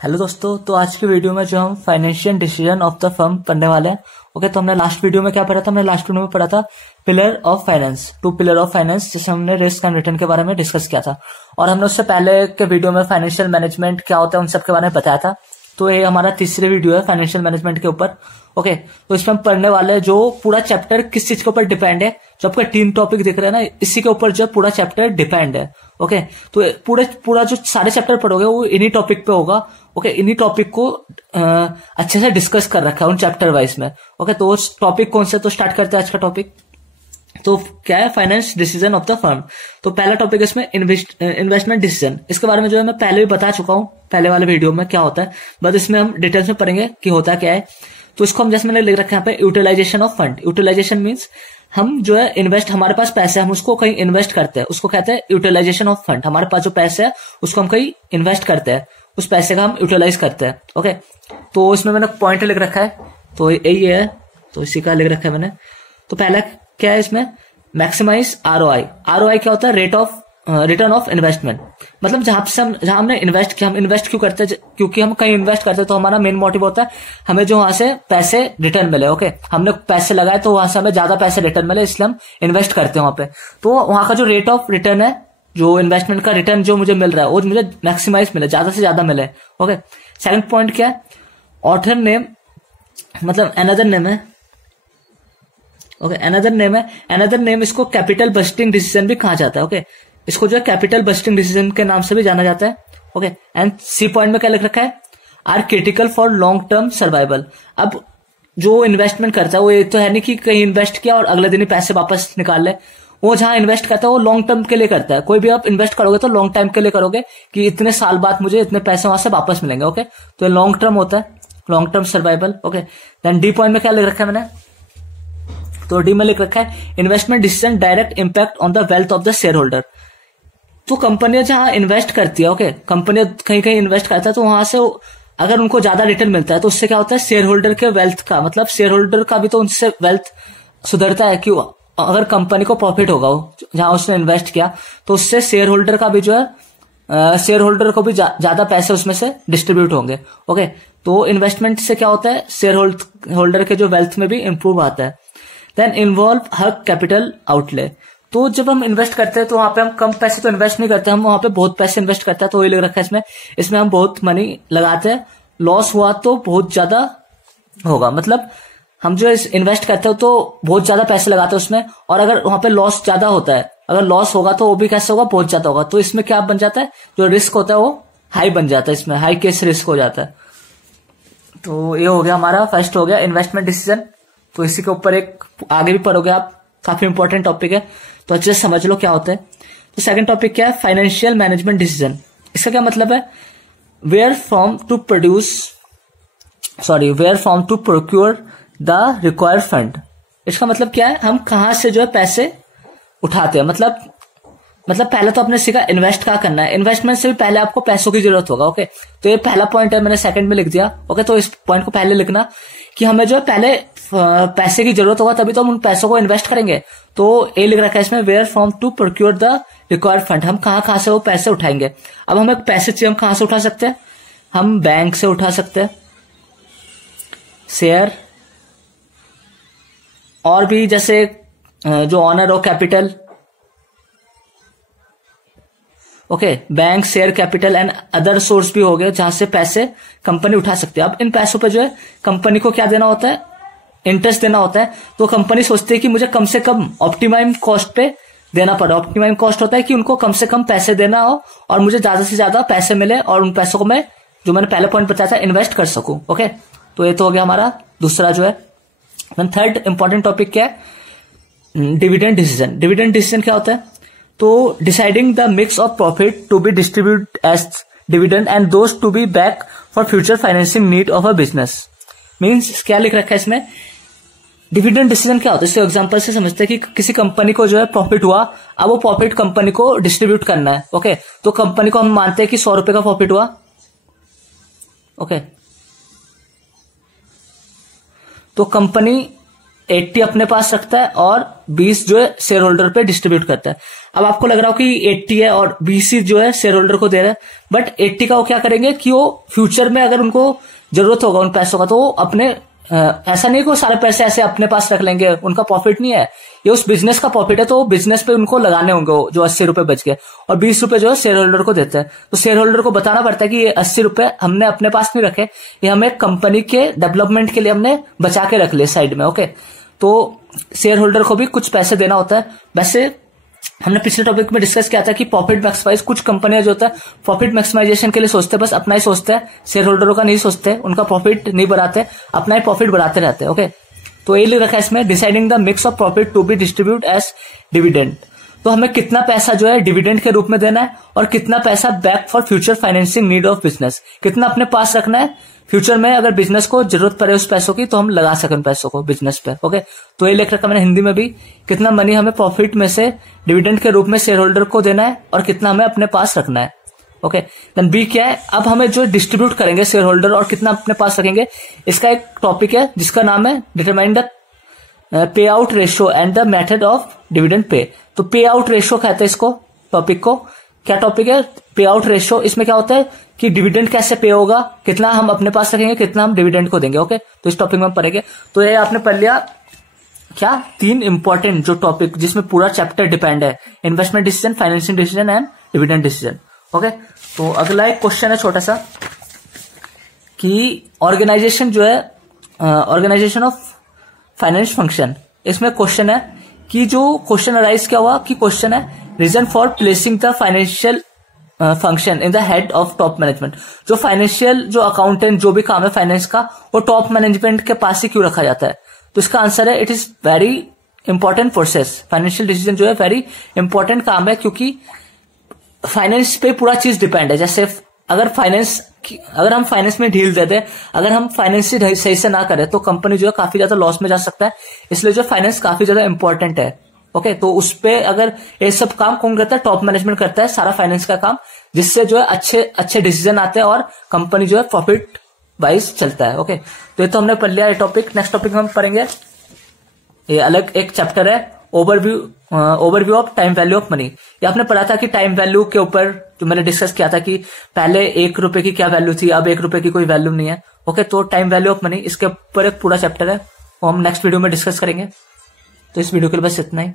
Hello दोस्तों, तो आज की वीडियो में जो हम financial decision of the firm पढ़ने वाले हैं। ओके, तो हमने लास्ट वीडियो में क्या पढ़ा था? हमने लास्ट वीडियो में पढ़ा था pillar of finance, 2 pillar of finance, जिसे हमने रिस्क एंड रिटर्न के बारे में डिस्कस किया था। और हमने उससे पहले के वीडियो में फाइनेंशियल मैनेजमेंट क्या होता है उन सब के बारे में बताया था। तो ये हमारा तीसरी वीडियो है फाइनेंशियल मैनेजमेंट के ऊपर। ओके, तो इसमें हम पढ़ने वाले हैं जो पूरा चैप्टर किस चीज के ऊपर डिपेंड है। जो आपका 3 टॉपिक दिख रहे हैं ना, इसी के ऊपर जो पूरा चैप्टर डिपेंड है। ओके, तो पूरा जो सारे चैप्टर पढ़ोगे वो इन्हीं टॉपिक पे होगा। ओके, इन्हीं टॉपिक को अच्छे से डिस्कस कर रखा है उन चैप्टर वाइज में। ओके, तो टॉपिक कौन से, तो स्टार्ट करते हैं आज का टॉपिक। तो क्या है? Finance decision of the firm. तो पहला टॉपिक है इसमें इन्वेस्टमेंट डिसीजन। इसके बारे में जो है मैं पहले भी बता चुका हूं पहले वाले वीडियो में क्या होता है, बट इसमें हम डिटेल्स में पढ़ेंगे कि होता क्या है। तो इसको हम जैसे मैंने लिख रखा है यहाँ पे utilisation of fund. Utilisation means हम जो है इन्वेस्ट, हमारे पास पैसे हम उसको कहीं इन्वेस्ट करते हैं, उसको कहते हैं यूटिलाइजेशन ऑफ फंड। हमारे पास जो पैसे है उसको हम कहीं इन्वेस्ट करते हैं, उस पैसे का हम यूटिलाइज करते हैं। ओके, तो इसमें मैंने पॉइंट लिख रखा है, तो यही है, तो इसी का लिख रखा है मैंने। तो पहला क्या है इसमें? Maximise ROI. आरओआई क्या होता है? Rate of return of investment. मतलब जहां हमने इन्वेस्ट किया, हम इन्वेस्ट क्यों करते हैं? क्योंकि हम कहीं इन्वेस्ट करते हैं तो हमारा मेन मोटिव होता है हमें जो वहां से पैसे रिटर्न मिले। ओके, हमने पैसे लगाए तो वहां से हमें ज्यादा पैसे रिटर्न मिले, इसलिए हम इन्वेस्ट करते हैं वहां पे। तो वहां का जो रेट ऑफ रिटर्न है, जो इन्वेस्टमेंट का रिटर्न जो मुझे मिल रहा है वो मुझे मैक्सिमाइज मिले, ज्यादा से ज्यादा मिले। ओके, सेकंड पॉइंट क्या है? ऑथर नेम, मतलब अनदर नेम है। ओके, अनदर नेम है। अनदर नेम इसको कैपिटल बस्टिंग डिसीजन भी कहा जाता है। ओके, इसको जो है कैपिटल बस्टिंग डिसीजन के नाम से भी जाना जाता है। ओके, एंड सी पॉइंट में क्या लिख रखा है? Are critical for long term survival. अब जो इन्वेस्टमेंट करता है वो ये तो है नहीं कि कहीं इन्वेस्ट किया और अगले दिन ही पैसे वापस निकाल ले। वो जहां इन्वेस्ट करता है वो लॉन्ग टर्म के लिए करता है। कोई भी आप इन्वेस्ट करोगे तो लॉन्ग टाइम के लिए करोगे कि इतने साल बाद मुझे इतने पैसे वहां से वापस मिलेंगे। ओके, तो लॉन्ग टर्म होता है, long term survival. Okay, then D point में क्या लिख रखा है मैंने? तो डी में लिख रखा है investment decision direct impact on the wealth of the share holder. तो कंपनियां जहां इन्वेस्ट करती है, ओके, कंपनियां कहीं कहीं इन्वेस्ट करता है तो वहां से अगर उनको ज्यादा रिटर्न मिलता है तो उससे क्या होता है? शेयर होल्डर के वेल्थ का, मतलब शेयर होल्डर का भी तो उनसे वेल्थ सुधरता है। क्यों? अगर कंपनी को प्रॉफिट होगा जहां उसने इन्वेस्ट किया तो उससे शेयर होल्डर का भी जो है शेयर होल्डर को भी ज्यादा पैसे उसमें से डिस्ट्रीब्यूट होंगे। ओके, तो इन्वेस्टमेंट से क्या होता है? शेयर होल्डर के जो वेल्थ में भी इंप्रूव आता है। देन इन्वॉल्व हर कैपिटल आउटले। तो जब हम इन्वेस्ट करते हैं तो वहां पे हम कम पैसे तो इन्वेस्ट नहीं करते, हम वहां पे बहुत पैसे इन्वेस्ट करते हैं। तो ये लिख रखा है इसमें हम बहुत मनी लगाते हैं, लॉस हुआ तो बहुत ज्यादा होगा। मतलब हम जो इन्वेस्ट करते हो तो बहुत ज्यादा पैसे लगाते हैं उसमें, और अगर वहां पे लॉस ज्यादा होता है, अगर लॉस होगा तो वो भी कैसे होगा? बहुत ज्यादा होगा। तो इसमें क्या बन जाता है? जो रिस्क होता है वो हाई बन जाता है, इसमें हाई केस रिस्क हो जाता है। तो ये हो गया हमारा, फर्स्ट हो गया इन्वेस्टमेंट डिसीजन। तो इसी के ऊपर एक आगे भी पढ़ोगे आप, काफी इंपॉर्टेंट टॉपिक है, तो अच्छे से समझ लो क्या होता है। तो सेकंड टॉपिक क्या है? Financial management decision. इसका क्या मतलब है? Where from to procure the required fund. इसका मतलब क्या है? हम कहां से जो है पैसे उठाते हैं। मतलब पहले तो आपने सीखा इन्वेस्ट क्या करना है। इन्वेस्टमेंट से भी पहले आपको पैसों की जरूरत होगा। ओके, तो ये पहला पॉइंट है, मैंने सेकंड में लिख दिया। ओके, तो इस पॉइंट को पहले लिखना कि हमें जो है पहले पैसे की जरूरत होगा, तभी तो हम उन पैसों को इन्वेस्ट करेंगे। तो ये लिख रखा है इसमें where from to procure the required fund. हम कहां से वो पैसे उठाएंगे। अब हमें पैसे चाहिए, हम कहां से उठा सकते हैं? हम बैंक से उठा सकते हैं, शेयर, और भी जैसे जो ऑनर हो capital. Okay, bank, share capital and other source भी हो गए जहां से पैसे कंपनी उठा सकती है। अब इन पैसों पे जो है कंपनी को क्या देना होता है? इंटरेस्ट देना होता है। तो कंपनी सोचती है कि मुझे कम से कम ऑप्टिमाइम कॉस्ट पे देना पड़े। ऑप्टिमाइम कॉस्ट होता है कि उनको कम से कम पैसे देना हो और मुझे ज्यादा से ज्यादा पैसे मिले, और उन पैसों को मैं, जो मैंने पहले पॉइंट बताया था, इन्वेस्ट कर सकूं। ओके, तो ये तो हो गया हमारा दूसरा जो है। थर्ड इंपॉर्टेंट टॉपिक क्या है? Dividend decision. डिविडेंड डिसीजन क्या होता है? तो deciding the mix of profit to be distribute as dividend and those to be back for future financing need of a business. Means क्या लिख रखा है इसमें? डिविडेंड डिसीजन क्या होता है? इसके एग्जांपल से समझते हैं कि किसी कंपनी को जो है प्रॉफिट हुआ, अब वो प्रॉफिट कंपनी को डिस्ट्रीब्यूट करना है। ओके, तो कंपनी को हम मानते हैं कि 100 रुपए का प्रॉफिट हुआ। ओके, तो कंपनी 80 अपने पास रखता है और 20 जो है शेयर होल्डर पे डिस्ट्रीब्यूट करता है। अब आपको लग रहा हो कि 80 है और 20 ही जो है शेयर होल्डर को दे रहा है, बट 80 का वो क्या करेंगे कि वो फ्यूचर में अगर उनको जरूरत होगा उन पैसों का तो वो अपने ऐसा नहीं कि वो सारे पैसे ऐसे अपने पास रख लेंगे, उनका प्रॉफिट नहीं है, ये उस बिजनेस का प्रॉफिट है, तो बिजनेस पे उनको लगाने होंगे जो 80 रुपए बच गए, और 20 रुपए जो है शेयर होल्डर को देते हैं। तो शेयर होल्डर को बताना पड़ता है कि ये 80 रुपए हमने अपने पास नहीं रखे, ये हमें कंपनी के डेवलपमेंट के लिए हमने बचा के रख लिए साइड में। ओके, तो शेयर होल्डर को भी कुछ पैसे देना होता है। वैसे हमने पिछले टॉपिक में डिस्कस किया था कि प्रॉफिट मैक्सिमाइज, कुछ कंपनियां जो होता है प्रॉफिट मैक्सिमाइजेशन के लिए सोचते हैं, बस अपना ही सोचते हैं, शेयर होल्डरों का नहीं सोचते, उनका प्रॉफिट नहीं बढ़ाते, अपना ही प्रॉफिट बढ़ाते रहते हैं। ओके, तो ये लिख रखा है इसमें, deciding the mix of profit to be distribute as dividend. तो हमें कितना पैसा जो है डिविडेंड के रूप में देना है और कितना पैसा back for future financing need of business, कितना अपने पास रखना है, फ्यूचर में अगर बिजनेस को जरूरत पड़े उस पैसों की तो हम लगा सकें पैसों को बिजनेस पे। ओके, तो ये लिख रखा मैंने हिंदी में भी, कितना मनी हमें प्रॉफिट में से डिविडेंड के रूप में शेयर होल्डर को देना है और कितना हमें अपने पास रखना है। ओके, देन बी क्या है, अब हमें जो डिस्ट्रीब्यूट करेंगे शेयर होल्डर और कितना अपने पास रखेंगे, इसका एक टॉपिक है जिसका नाम है determine the pay out ratio and the method of dividend pay. तो पे आउट रेशियो कहते हैं इसको टॉपिक को। क्या टॉपिक है? पे आउट रेशियो। इसमें क्या होता है कि डिविडेंड कैसे पे होगा, कितना हम अपने पास रखेंगे, कितना हम डिविडेंड को देंगे। ओके, तो इस टॉपिक में हम पढ़ेंगे। तो ये आपने पढ़ लिया क्या, 3 इंपॉर्टेंट जो टॉपिक जिसमें पूरा चैप्टर डिपेंड है, investment decision, financial decision and dividend decision. Okay, तो अगला एक क्वेश्चन है छोटा सा कि ऑर्गेनाइजेशन जो है, ऑर्गेनाइजेशन ऑफ फाइनेंस फंक्शन, इसमें क्वेश्चन है कि जो क्वेश्चन अराइज क्या हुआ कि क्वेश्चन है reason for placing the financial function in the head of top management. जो फाइनेंशियल, जो अकाउंटेंट, जो भी काम है फाइनेंस का, वो टॉप मैनेजमेंट के पास ही क्यों रखा जाता है? तो इसका आंसर है it is very important process. Financial decision जो है वेरी इंपॉर्टेंट काम है, क्योंकि फाइनेंस पे पूरा चीज डिपेंड है। जैसे अगर हम फाइनेंस में ढील दे दें, अगर हम फाइनेंस सही से ना करें तो कंपनी जो है काफी ज्यादा लॉस में जा सकता है। इसलिए जो फाइनेंस काफी ज्यादा इंपॉर्टेंट है। ओके, तो उस पे अगर ये सब काम कौन करता है? टॉप मैनेजमेंट करता है सारा फाइनेंस का काम, जिससे जो है अच्छे डिसीजन आते हैं और कंपनी जो है प्रॉफिट वाइज चलता है। ओके, तो ये तो हमने पढ़ लिया ये टॉपिक। नेक्स्ट टॉपिक हम पढ़ेंगे, ये अलग एक चैप्टर है, overview of time value of money. ये आपने पढ़ा था कि टाइम वैल्यू के ऊपर जो मैंने डिस्कस किया था कि पहले 1 रुपए की क्या वैल्यू थी, अब 1 रुपए की कोई वैल्यू नहीं है। ओके, तो टाइम वैल्यू ऑफ मनी, इसके ऊपर एक पूरा चैप्टर है, वो हम नेक्स्ट वीडियो में डिस्कस करेंगे। तो इस वीडियो के लिए बस इतना ही।